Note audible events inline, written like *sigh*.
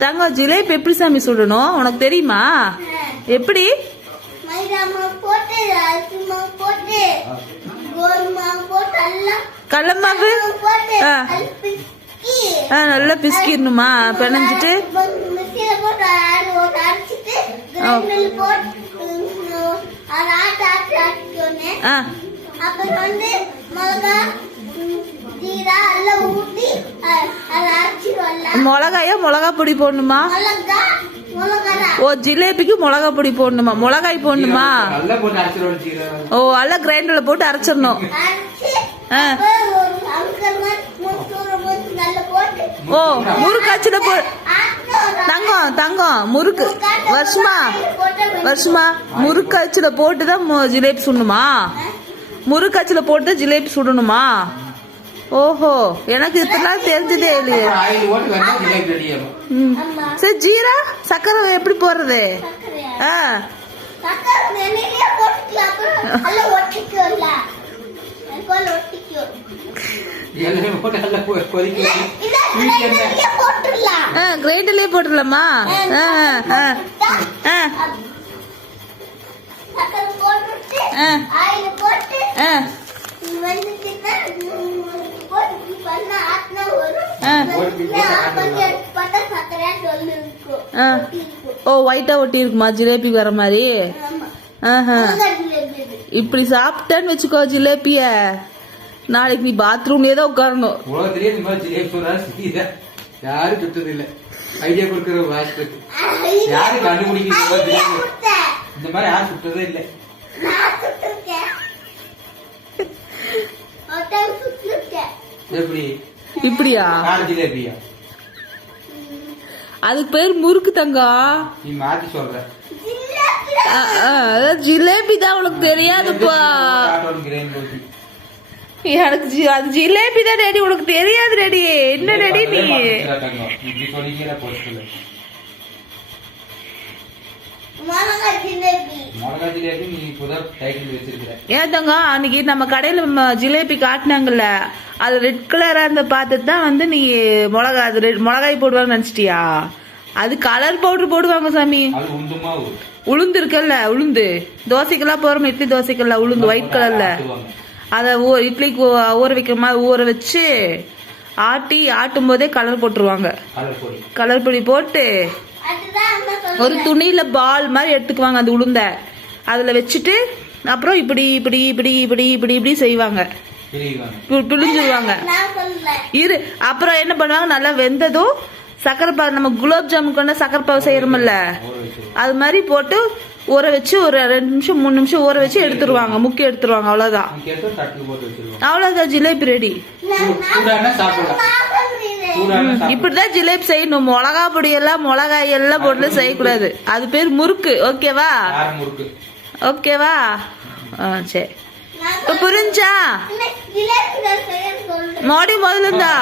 தங்க ஜிலேபி எப்படி சாமி சுடணும். உனக்கு தெரியுமா? எப்படி? கடலமாவு ஆ. ஆ, நல்லா பிசுக்கிடணுமா? பிணைஞ்சிட்டு? ஆ. அப்புறம் வந்து மிளகா ஜீரா மிளகாயா மிளகா பொடி போடணுமா ஓ ஜிலேபிக்கு மிளகா பொடி போடணுமா? மிளகாய் போடணுமா? ஓ நல்லா கிரைண்டர்ல போட்டு அரைச்சிடணும். மாதிரி முறுக்கு முறுக்கு ஓ முறுக்காச்சுல போ தங்கம் தங்கம் முறுக்கு. வருஷமா வருஷமா முறுக்காச்சுல போட்டு தான் மு- ஜிலேபி சுடணுமா? முறுக்காச்சுல போட்டு ஜிலேபி சுடணுமா? ஓஹோ எனக்கு இதெல்லாம் தெரிஞ்சதே இல்லையே. போட்டு. சரி ஜீரா சக்கரை எப்படி போடுறது? ஆ. சர்க்கரை நெல்லிலே போட்டுக்கலாம் அப்புறம் எல்லாம் ஒட்டிக்கும்ல. அது போல ஒட்டிக்கும் எல்லாமே போட்டு நல்லா கொ- கொதிக்க வச்சு இத வீட்டுல என்ன நெல்லிலே போட்டுடலாம். ஆ ஓ ஒயிட்டா ஒட்டி இருக்குமா ஜிலேபி வர மாதிரி. இப்படி சாப்பிட்டேன்னு வச்சுக்கோ ஜிலேபிய. நாளைக்கு நீ பாத்ரூம்லயே தான் உட்காரணும். யாரும் இல்ல. ஐடியா கொடுக்கற கண்டுபிடிக்கிறது இந்த மாதிரி யாரும் இல்ல. *laughs* எப்படி? இப்படியா? ஜிலேபியா அதுக்கு பேர் முறுக்கு தங்கம் நீ மாத்தி சொல்ற. ஜிலேபி தான் உனக்கு தெரியாதுப்பா. எனக்கு ஜி- அது ஜிலேபி தான் ரெடி உனக்கு தெரியாது ரெடி என்ன ரெடி நீ? ஏன் தங்கம் அன்னைக்கு நம்ம கடையில ஜிலேபி காட்டினாங்கல்ல அது ரெட் கலரா இருந்த பார்த்துட்டு தான் வந்து நீ மிளகா அது red- மிளகாய் போடுவாங்கன்னு நினைச்சிட்டியா? அது கலர் பவுடர் போடுவாங்க சாமி. உளுந்து. இருக்குல்ல உளுந்து. தோசைக்கெல்லாம் போறோம் இட்லி தோசைக்கெல்லாம் உளுந்து ஒயிட் கலர்ல. அதை ஊ இட்லிக்கு ஊற வைக்கிற மாதிரி ஊற வச்சு ஆட்டி ஆட்டும் போதே கலர் போட்டுருவாங்க. கலர் பொடி. கலர் பொடி போட்டு ஒரு. துணியில பால் மாதிரி எடுத்துக்குவாங்க அந்த உளுந்த. அதுல வச்சுட்டு அப்புறம் இப்படி இப்படி இப்படி இப்படி இப்படி இப்படி செய்வாங்க. பிழிஞ்சிருவாங்க. இரு அப்புறம் என்ன பண்ணுவாங்க? நல்லா வெந்ததும் சக்கரை பாகு நம்ம குலாப் ஜாமுன் கொண்ட சக்கரை பாகு செய்யறோம்ல. அது மாதிரி போட்டு ஊற வச்சு ஒரு ரெண்டு நிமிஷம் மூணு நிமிஷம் ஊற வச்சு எடுத்துருவாங்க. முக்கி எடுத்துருவாங்க அவ்வளவுதான். அவ்வளவுதான் ஜிலேபி ரெடி இப்படிதான் ஜிலேபி செய்யணும். மிளகா பொடி எல்லாம் மிளகாய் எல்லாம் போட்டு செய்யக்கூடாது. அது பேர் முறுக்கு. ஓகேவா? ஓகேவா? ஆ சரி. இப்ப புரிஞ்சா. மோடி முதல்ல இருந்தா?